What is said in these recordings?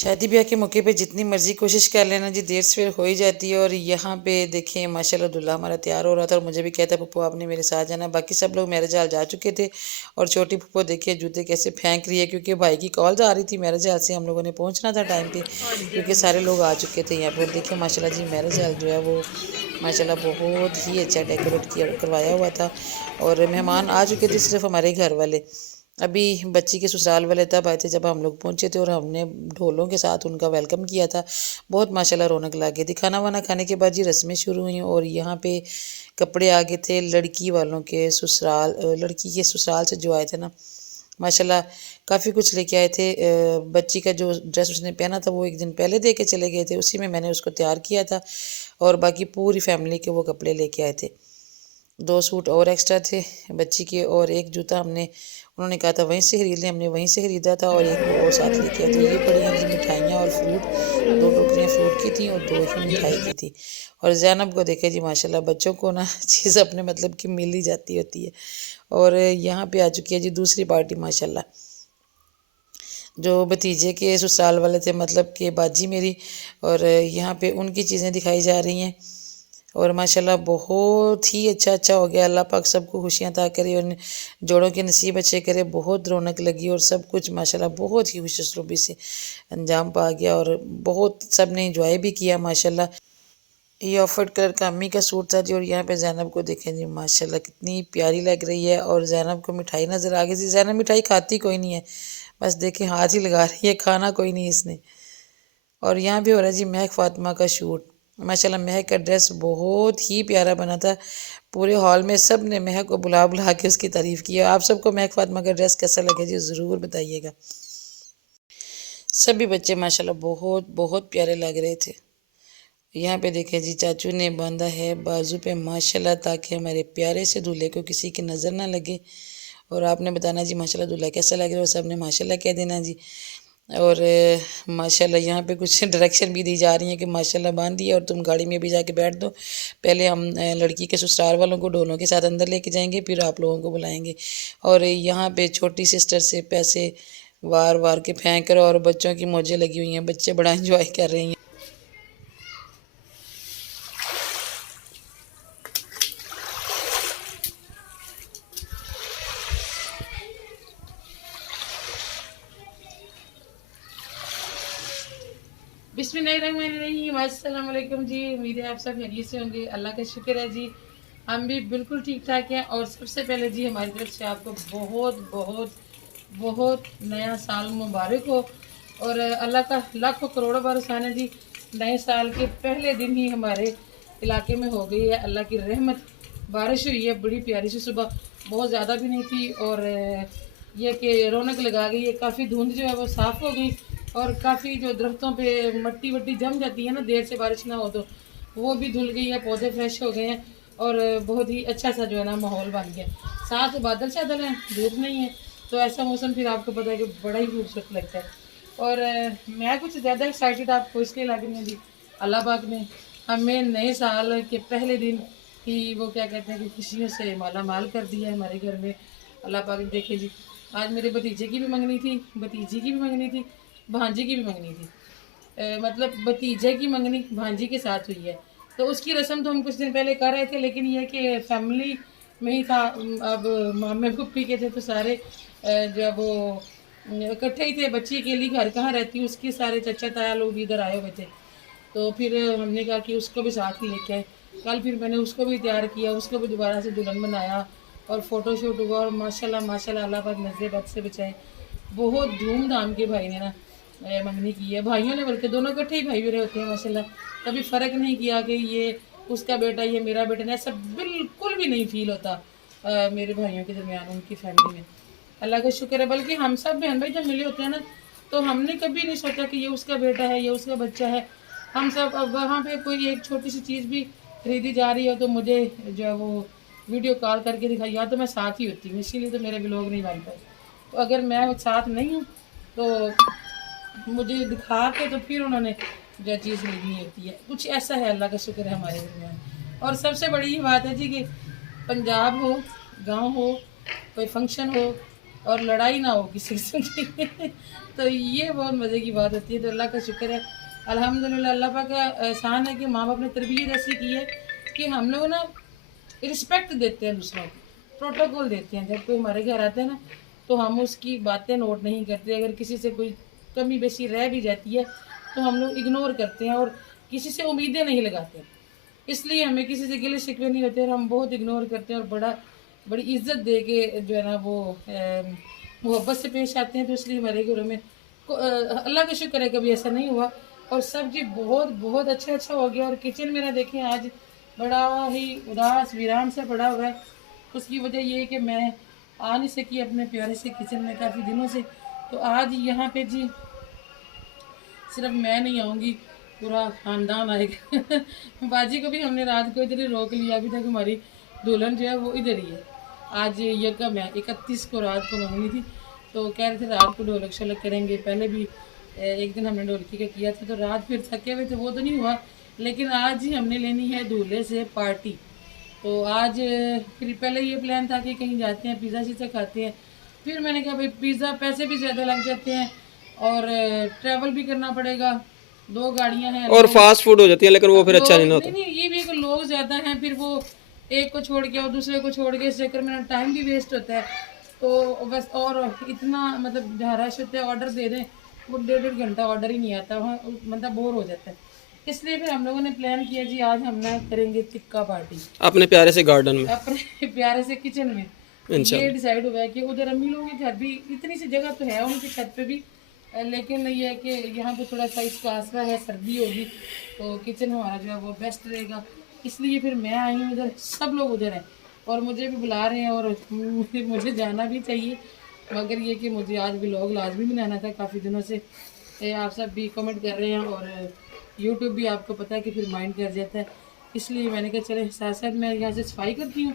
शादी ब्याह के मौके पे जितनी मर्जी कोशिश कर लेना जी, देर सवेर हो ही जाती है। और यहाँ पे देखें माशाल्लाह दुल्हा हमारा तैयार हो रहा था और मुझे भी कहता पप्पू आपने मेरे साथ जाना। बाकी सब लोग मैरिज हॉल जा चुके थे और छोटी पप्पू देखिए जूते कैसे फेंक रही है, क्योंकि भाई की कॉल आ रही थी। मैरिज हॉल से हम लोगों ने पहुँचना था टाइम पे, क्योंकि सारे लोग आ चुके थे यहाँ पर। और देखिए माशाल्लाह जी मैरिज हॉल जो है वो माशाल्लाह बहुत ही अच्छा डेकोरेट किया करवाया हुआ था। और मेहमान आ चुके थे, सिर्फ हमारे घर वाले। अभी बच्ची के ससुराल वाले तब आए थे जब हम लोग पहुंचे थे, और हमने ढोलों के साथ उनका वेलकम किया था। बहुत माशाल्लाह रौनक लगी थी। खाना वाना खाने के बाद जी रस्में शुरू हुई और यहाँ पे कपड़े आगे थे लड़की वालों के ससुराल, लड़की के ससुराल से जो आए थे ना, माशाल्लाह काफ़ी कुछ लेके आए थे। बच्ची का जो ड्रेस उसने पहना था वो एक दिन पहले दे के चले गए थे, उसी में मैंने उसको तैयार किया था। और बाकी पूरी फैमिली के वो कपड़े लेके आए थे। 2 सूट और एक्स्ट्रा थे बच्ची के, और एक जूता हमने उन्होंने कहा था वहीं से खरीद लें, हमने वहीं से खरीदा था। और एक वो और साथ लेके आए। तो ये पड़ी हैं जी मिठाइयाँ और फ्रूट। 2 टोकरियाँ फ्रूट की थी और 2 ही मिठाई की थी। और ज़ैनब को देखे जी माशाल्लाह, बच्चों को ना चीज़ अपने मतलब की मिल ही जाती होती है। और यहाँ पे आ चुकी है जी दूसरी पार्टी माशाल्लाह, जो भतीजे के ससुराल वाले थे, मतलब कि बाजी मेरी। और यहाँ पे उनकी चीज़ें दिखाई जा रही हैं। और माशाल्लाह बहुत ही अच्छा हो गया। अल्लाह पाक सबको खुशियाँ अता करे और जोड़ों के नसीब अच्छे करे। बहुत रौनक लगी और सब कुछ माशाल्लाह बहुत ही खुश उसलूबी से अंजाम पा गया। और बहुत सब ने इंजॉय भी किया माशाल्लाह। ये ऑफर्ड कलर का अम्मी का सूट था जी। और यहाँ पे ज़ैनब को देखें जी माशाल्लाह कितनी प्यारी लग रही है। और ज़ैनब को मिठाई नज़र आ गई थी। ज़ैनब मिठाई खाती कोई नहीं है, बस देखें हाथ ही लगा रही है, खाना कोई नहीं इसने। और यहाँ भी हो रहा है जी महक फ़ातिमा का शूट। माशाल्लाह महक का ड्रेस बहुत ही प्यारा बना था। पूरे हॉल में सब ने महक को बुला बुला के उसकी तारीफ़ की है। आप सबको महक फ़ातिमा का ड्रेस कैसा लगे जी ज़रूर बताइएगा। सभी बच्चे माशाल्लाह बहुत बहुत प्यारे लग रहे थे। यहाँ पे देखें जी चाचू ने बांधा है बाजू पे माशाल्लाह, ताकि हमारे प्यारे से दूल्हे को किसी की नज़र ना लगे। और आपने बताना जी माशाल्लाह दूल्हा कैसा लग रहा है, और सब ने माशाल्लाह कह देना जी। और माशाल्लाह यहाँ पे कुछ डायरेक्शन भी दी जा रही है कि माशाल्लाह बांध दिया और तुम गाड़ी में भी जाके बैठ दो। पहले हम लड़की के ससुराल वालों को ढोलों के साथ अंदर लेके जाएंगे, फिर आप लोगों को बुलाएंगे। और यहाँ पे छोटी सिस्टर से पैसे वार वार के फेंक कर, और बच्चों की मौजें लगी हुई हैं, बच्चे बड़ा इंजॉय कर रहे हैं। बिस्मिल्लाहिर्रहमानिर्रहीम, अस्सलाम वालेकुम जी। उम्मीद है आप सब खैरियत से होंगे। अल्लाह का शुक्र है जी, हम भी बिल्कुल ठीक ठाक हैं। और सबसे पहले जी हमारी तरफ से आपको बहुत बहुत बहुत नया साल मुबारक हो। और अल्लाह का लाखों करोड़ों बार एहसान है जी, नए साल के पहले दिन ही हमारे इलाके में हो गई है अल्लाह की रहमत। बारिश हुई है बड़ी प्यारी सी, सुबह बहुत ज़्यादा भी नहीं थी। और ये कि रौनक लगा गई है, काफ़ी धुंध जो है वो साफ़ हो गई। और काफ़ी जो दरख्तों पे मट्टी वट्टी जम जाती है ना देर से बारिश ना हो तो, वो भी धुल गई है, पौधे फ्रेश हो गए हैं। और बहुत ही अच्छा सा जो है ना माहौल बन गया। साथ बादल चादल हैं, धूप नहीं है, तो ऐसा मौसम फिर आपको पता है कि बड़ा ही खूबसूरत लगता है। और मैं कुछ ज़्यादा एक्साइटेड आपको इसलिए लग रही हूँ जी, अल्लाह पाक ने हमें नए साल के पहले दिन ही वो क्या कहते हैं कि खुशियों से माला माल कर दिया है हमारे घर में। अल्लाह पाक ने देखे जी, आज मेरे भतीजे की भी मंगनी थी, भतीजी की भी मंगनी थी, भांजी की भी मंगनी थी। मतलब भतीजे की मंगनी भांजी के साथ हुई है। तो उसकी रस्म तो हम कुछ दिन पहले कर रहे थे, लेकिन यह कि फैमिली में ही था। अब मामे फुप्पी के थे तो सारे जब वो इकट्ठे ही थे। बच्ची अकेली घर कहाँ रहती, उसके सारे चचा ताया लोग भी इधर आए हुए थे। तो फिर हमने कहा कि उसको भी साथ ही लेके आए। कल फिर मैंने उसको भी तैयार किया, उसको भी दोबारा से दुल्हन बनाया और फ़ोटो शूट हुआ। और माशाल्लाह माशाल्लाह अल्लाह पाक नजर बद से बचाए। बहुत धूमधाम के भाई ने ना मंगनी की है। भाइयों ने, बल्कि दोनों इकट्ठे ही भाई मेरे होते हैं माशाल्लाह। कभी फ़र्क नहीं किया कि ये उसका बेटा ये मेरा बेटा, नहीं, ऐसा बिल्कुल भी नहीं फील होता मेरे भाइयों के दरमियान, उनकी फैमिली में। अल्लाह का शुक्र है। बल्कि हम सब बहन भाई जब मिले होते हैं ना, तो हमने कभी नहीं सोचा कि ये उसका बेटा है, ये उसका बच्चा है। हम सब अब वहाँ पे कोई एक छोटी सी चीज़ भी खरीदी जा रही हो तो मुझे जो है वो वीडियो कॉल करके दिखाई, या तो मैं साथ ही होती हूँ, इसीलिए तो मेरे ब्लॉग नहीं बनता। तो अगर मैं साथ नहीं हूँ तो मुझे दिखा के तो फिर उन्होंने जो चीज़ खरीदनी होती है। कुछ ऐसा है, अल्लाह का शुक्र है हमारे दरमियान। और सबसे बड़ी ये बात है जी कि पंजाब हो, गांव हो, कोई फंक्शन हो, और लड़ाई ना हो किसी से। तो ये बहुत मज़े की बात होती है। तो अल्लाह का शुक्र है, अल्हम्दुलिल्लाह, अल्लाह पाक का एहसान है कि माँ बाप ने तरबियत ऐसी की है कि हम लोग ना रिस्पेक्ट देते हैं दूसरों को, प्रोटोकॉल देते हैं। जब कोई हमारे घर आते हैं ना तो हम उसकी बातें नोट नहीं करते। अगर किसी से कोई कमी बेशी रह भी जाती है तो हम लोग इग्नोर करते हैं और किसी से उम्मीदें नहीं लगाते। इसलिए हमें किसी से गिले शिकवे नहीं होते और हम बहुत इग्नोर करते हैं और बड़ी इज्जत दे के जो है ना वो मोहब्बत से पेश आते हैं। तो इसलिए हमारे घरों में अल्लाह का शुक्र है कभी ऐसा नहीं हुआ। और सब्जी बहुत बहुत अच्छा हो गया। और किचन मेरा देखें आज बड़ा ही उदास वीरान सा पड़ा हुआ है। उसकी वजह ये है कि मैं आ नहीं सकी अपने प्यारे से किचन में काफ़ी दिनों से। तो आज यहाँ पे जी सिर्फ मैं नहीं आऊँगी, पूरा ख़ानदान आएगा। बाजी को भी हमने रात को इधर ही रोक लिया, अभी तक हमारी दुल्हन जो है वो इधर ही है। आज यकम है, 31 को रात को मंगनी थी, तो कह रहे थे रात को ढोलक शोलक करेंगे। पहले भी एक दिन हमने ढोलकी का किया था, तो रात फिर थके हुए थे, वो तो नहीं हुआ। लेकिन आज ही हमने लेनी है दूल्हे से पार्टी। तो आज फिर पहले ये प्लान था कि कहीं जाते हैं, पिज़्ज़ा शीज़ा खाते हैं। फिर मैंने कहा भाई पिज़्ज़ा पैसे भी ज़्यादा लग जाते हैं और ट्रैवल भी करना पड़ेगा, 2 गाड़ियां हैं, और लोग फास्ट फूड हो जाती है, लेकिन वो फिर अच्छा नहीं लोग ना नहीं होता। नहीं ये भी है कि लोग ज़्यादा हैं, फिर वो एक को छोड़ के और दूसरे को छोड़ के इस चक्कर में टाइम भी वेस्ट होता है। तो बस और इतना मतलब जहाँ रश होता है ऑर्डर दे दें, वो 1.5 घंटा ऑर्डर ही नहीं आता, वहाँ मतलब बोर हो जाता है। इसलिए फिर हम लोगों ने प्लान किया जी आज हम ना करेंगे टिक्का पार्टी अपने प्यारे से गार्डन में अपने प्यारे से किचन में। ये इंशाल्लाह। डिसाइड हुआ है कि उधर अम्मी लोगों के घर भी इतनी सी जगह तो है उनकी छत पे भी, लेकिन ये है कि यहाँ पे थोड़ा सा इसका आसरा है, सर्दी होगी तो किचन हमारा जो है वो बेस्ट रहेगा। इसलिए फिर मैं आई हूँ उधर, सब लोग उधर हैं और मुझे भी बुला रहे हैं और मुझे जाना भी चाहिए। मगर ये कि मुझे आज व्लॉग लाजमी बनाना था काफ़ी दिनों से। आप सब भी कमेंट कर रहे हैं और यूट्यूब भी आपको पता है कि फिर माइंड कर जाता है। इसलिए मैंने कहा चले साथ साथ मैं यहाँ से सफाई करती हूँ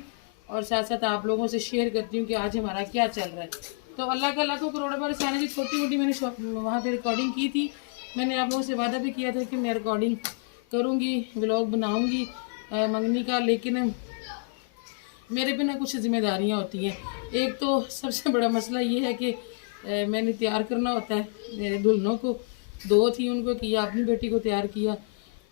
और साथ साथ आप लोगों से शेयर करती हूँ कि आज हमारा क्या चल रहा है। तो अल्लाह का लाखों करोड़ों बार एहसान है जी। छोटी मोटी मैंने वहाँ पे रिकॉर्डिंग की थी। मैंने आप लोगों से वादा भी किया था कि मैं रिकॉर्डिंग करूँगी, व्लॉग बनाऊँगी मंगनी का। लेकिन मेरे पे ना कुछ जिम्मेदारियाँ होती हैं। एक तो सबसे बड़ा मसला ये है कि मैंने तैयार करना होता है मेरे दुल्हनों को, 2 थी उनको किया, अपनी बेटी को तैयार किया।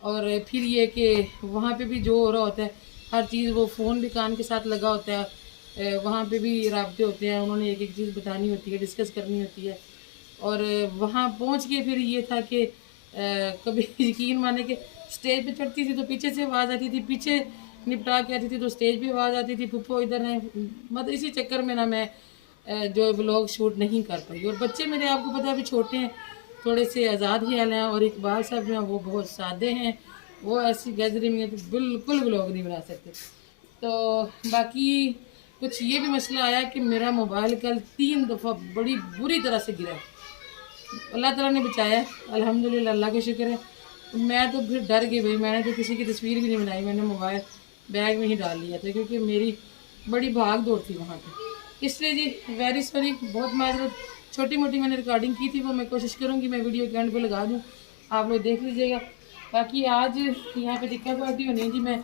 और फिर ये कि वहाँ पे भी जो हो रहा होता है हर चीज़, वो फ़ोन भी कान के साथ लगा होता है, वहाँ पे भी राब्ते होते हैं, उन्होंने एक एक चीज़ बतानी होती है, डिस्कस करनी होती है। और वहाँ पहुँच के फिर ये था कि कभी यकीन माने कि स्टेज पे चढ़ती थी तो पीछे से आवाज़ आती थी, पीछे निपटा के आती थी तो स्टेज पे आवाज़ आती थी, पुप्पो इधर है। मतलब इसी चक्कर में ना मैं जो व्लॉग शूट नहीं कर पाई। और बच्चे मेरे आपको पता है अभी छोटे हैं, थोड़े से आज़ाद ख्याल हैं। और इकबाल साहब जो हैं वो बहुत सादे हैं, वो ऐसी गैदरिंग में तो बिल्कुल व्लॉग नहीं बना सकते। तो बाकी कुछ ये भी मसला आया कि मेरा मोबाइल कल 3 दफ़ा बड़ी बुरी तरह से गिरा। अल्लाह ताला ने बचाया, अल्हम्दुलिल्लाह, अल्लाह का शुक्र है। मैं तो फिर डर गई भाई, मैंने तो किसी की तस्वीर भी नहीं बनाई, मैंने मोबाइल बैग में ही डाल लिया था क्योंकि मेरी बड़ी भाग दौड़ थी वहाँ पे। इसलिए जी वेरी सॉरी, बहुत माजरत। छोटी मोटी मैंने रिकॉर्डिंग की थी, वो मैं कोशिश करूँगी मैं वीडियो के एंड पे लगा दूँ, आप लोग देख लीजिएगा। बाकी आज यहाँ पे टिक्का पार्टी होनी है जी, मैं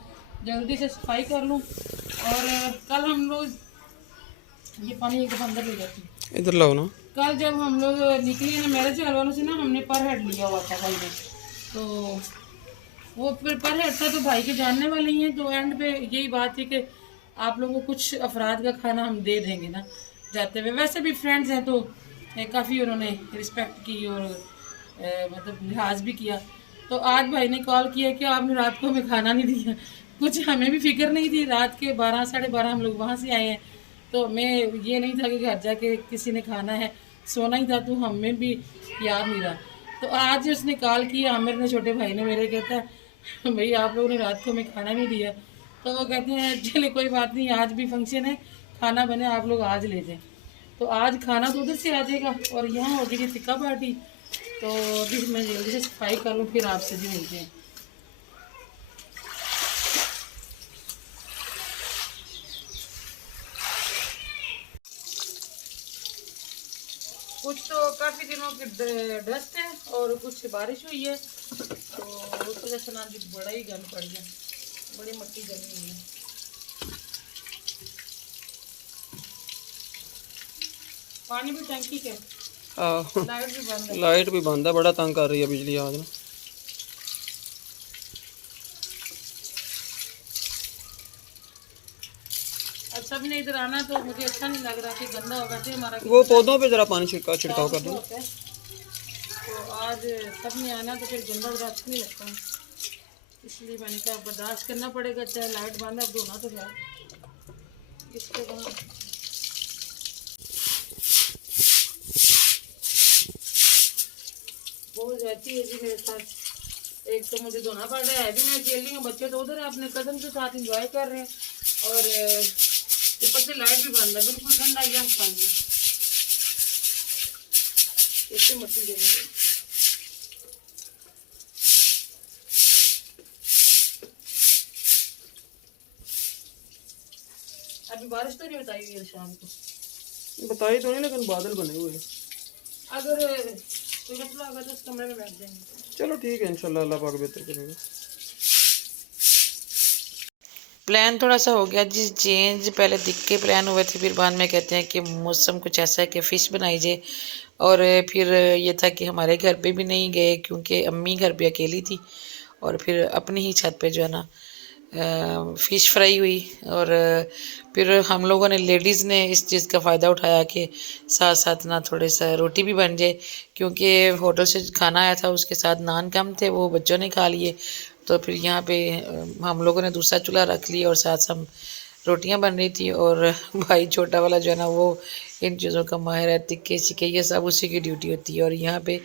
जल्दी से सफाई कर लूँ। और कल हम लोग ये पानी एक दफ़ा अंदर ले जाती हूँ। इधर लाओ ना। कल जब हम लोग निकले ना मैरिज हॉल वालों से ना, हमने पर हेड लिया हुआ था भाई ने, तो वो फिर पर हेड था तो भाई के जानने वाले ही हैं। तो एंड पे यही बात थी कि आप लोगों को कुछ अफराद का खाना हम दे देंगे ना जाते हुए। वैसे भी फ्रेंड्स हैं तो काफ़ी उन्होंने रिस्पेक्ट की और मतलब लिहाज भी किया। तो आज भाई ने कॉल किया कि आपने रात को हमें खाना नहीं दिया। कुछ हमें भी फिक्र नहीं थी, रात के 12 साढ़े 12 हम लोग वहाँ से आए हैं। तो मैं ये नहीं था कि घर जाके किसी ने खाना है, सोना ही था, तो हमें भी याद नहीं रहा। तो आज उसने कॉल किया, आमिर ने, छोटे भाई ने मेरे, कहता है भाई आप लोगों ने रात को हमें खाना नहीं दिया। तो वो कहते हैं चले कोई बात नहीं, आज भी फंक्शन है, खाना बने, आप लोग आज ले जाएं। तो आज खाना तो उधर से आ जाएगा और यहाँ हो जाएगी टिक्का पार्टी। तो अभी मैं जल्दी से सफाई कर लूँ, फिर आपसे भी मिलते हैं। कुछ तो काफ़ी दिनों की डस्ट है और कुछ बारिश हुई है, तो उस वजह से ना जी बड़ा ही गंद पड़ गया, बड़ी मट्टी जमी हुई है। पानी भी टंकी के, हाँ लाइट भी बंद है। लाइट भी बंद है, बड़ा तंग कर रही है बिजली आज ना। अब सब ने इधर आना तो मुझे अच्छा नहीं लग रहा कि गंदा होगा, फिर हमारा वो पौधों पे जरा पानी छिड़काव कर दो। होता है तो आज सब ने आना तो फिर गंदा उधर अच्छा नहीं लगता है, इसलिए मैंने कहा बर्दाश्त करना पड़ेगा, चाहे लाइट बंद है, अब धोना तो है इसके बाद। बहुत रहती है जी मेरे साथ, एक तो मुझे धोना पड़ रहा है भी, मैं खेल रही हूँ, बच्चे तो उधर है अपने कदम के साथ इंजॉय कर रहे हैं, और ऊपर से लाइट भी बंद है, बिल्कुल ठंडा गया पानी ऐसे मट्टी जगह। अभी बारिश तो नहीं बताई हुई है शाम को, बताई तो नहीं, लेकिन बादल बने हुए हैं। अगर कोई मसला होगा तो उस कमरे में बैठ जाएंगे। चलो ठीक है, इंशाल्लाह अल्लाह पाक बेहतर करेगा। प्लान थोड़ा सा हो गया जी चेंज, पहले दिख के प्लान हुए थे, फिर बाद में कहते हैं कि मौसम कुछ ऐसा है कि फ़िश बनाई जाए, और फिर ये था कि हमारे घर पे भी नहीं गए क्योंकि अम्मी घर पे अकेली थी, और फिर अपनी ही छत पे जो है ना फ़िश फ्राई हुई, और फिर हम लोगों ने लेडीज़ ने इस चीज़ का फ़ायदा उठाया कि साथ साथ ना थोड़े सा रोटी भी बन जाए, क्योंकि होटल से खाना आया था उसके साथ नान कम थे, वो बच्चों ने खा लिए, तो फिर यहाँ पे हम लोगों ने दूसरा चूल्हा रख लिया और साथ हम रोटियां बन रही थी, और भाई छोटा वाला जो है ना वो इन चीज़ों का माहिर है, तिक्के चिक्के ये सब उसी की ड्यूटी होती है, और यहाँ पे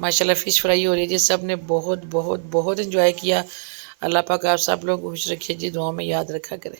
माशाल्लाह फ़िश फ्राई हो रही है जी, सब ने बहुत बहुत बहुत इन्जॉय किया। अल्लाह पाक आप सब लोग खुश रखिए जी, दुआ में याद रखा करें।